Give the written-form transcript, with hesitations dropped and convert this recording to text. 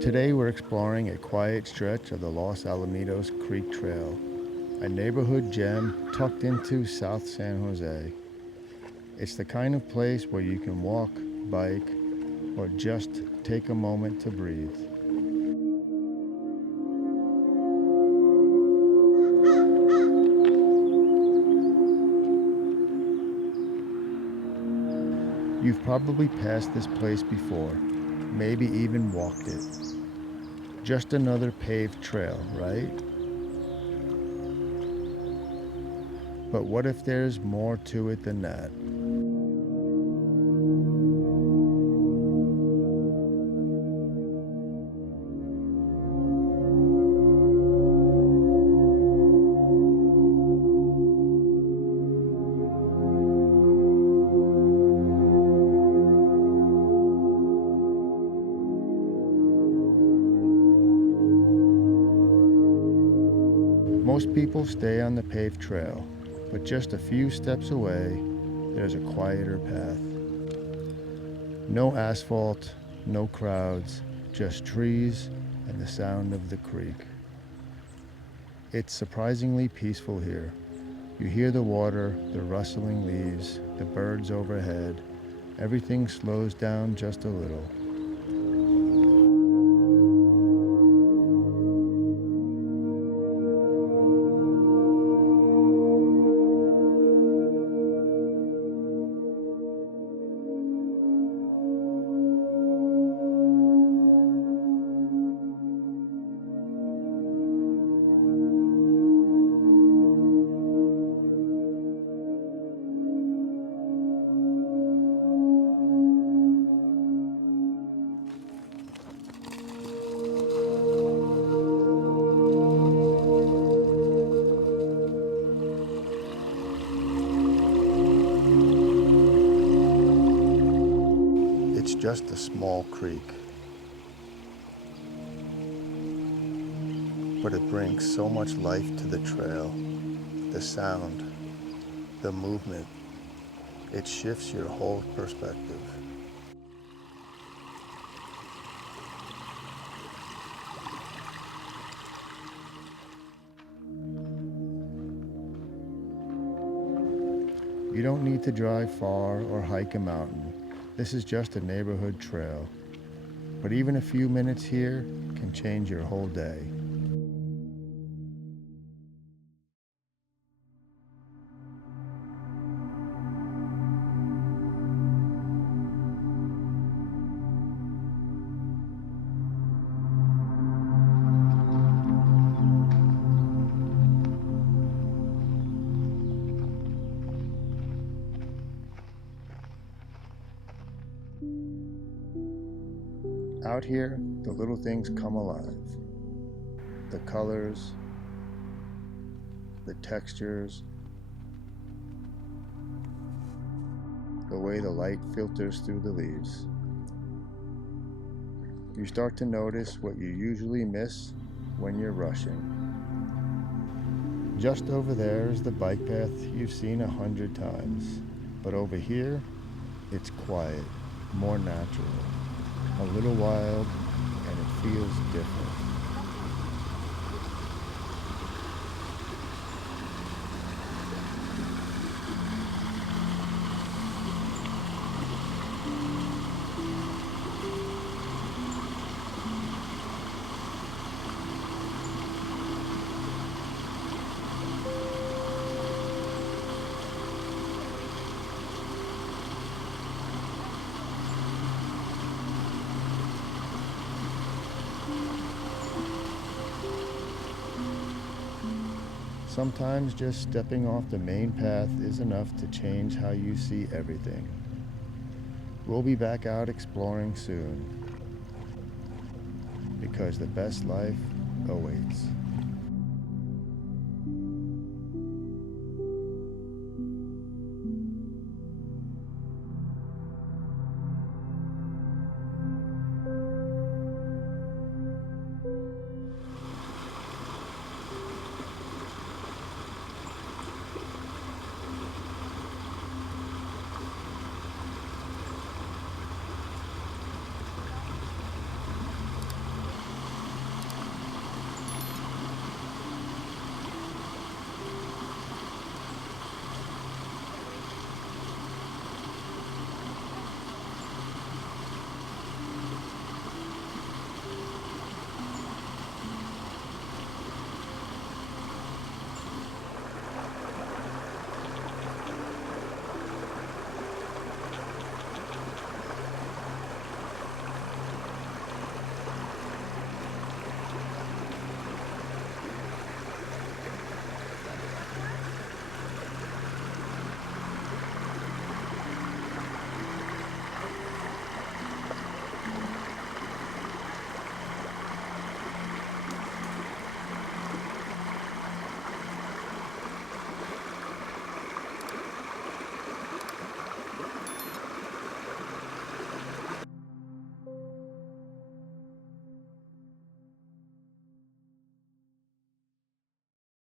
Today we're exploring a quiet stretch of the Los Alamitos Creek Trail, a neighborhood gem tucked into South San Jose. It's the kind of place where you can walk, bike, or just take a moment to breathe. You've probably passed this place before, maybe even walked it. Just another paved trail, right? But what if there's more to it than that? Most people stay on the paved trail, but just a few steps away, there's a quieter path. No asphalt, no crowds, just trees and the sound of the creek. It's surprisingly peaceful here. You hear the water, the rustling leaves, the birds overhead. Everything slows down just a little. It's just a small creek, but it brings so much life to the trail. The sound, the movement, it shifts your whole perspective. You don't need to drive far or hike a mountain. This is just a neighborhood trail. But even a few minutes here can change your whole day. Out here, the little things come alive. The colors, the textures, the way the light filters through the leaves. You start to notice what you usually miss when you're rushing. Just over there is the bike path you've seen 100 times. But over here, it's quiet, more natural. A little wild, and it feels different. Sometimes just stepping off the main path is enough to change how you see everything. We'll be back out exploring soon, because the best life awaits.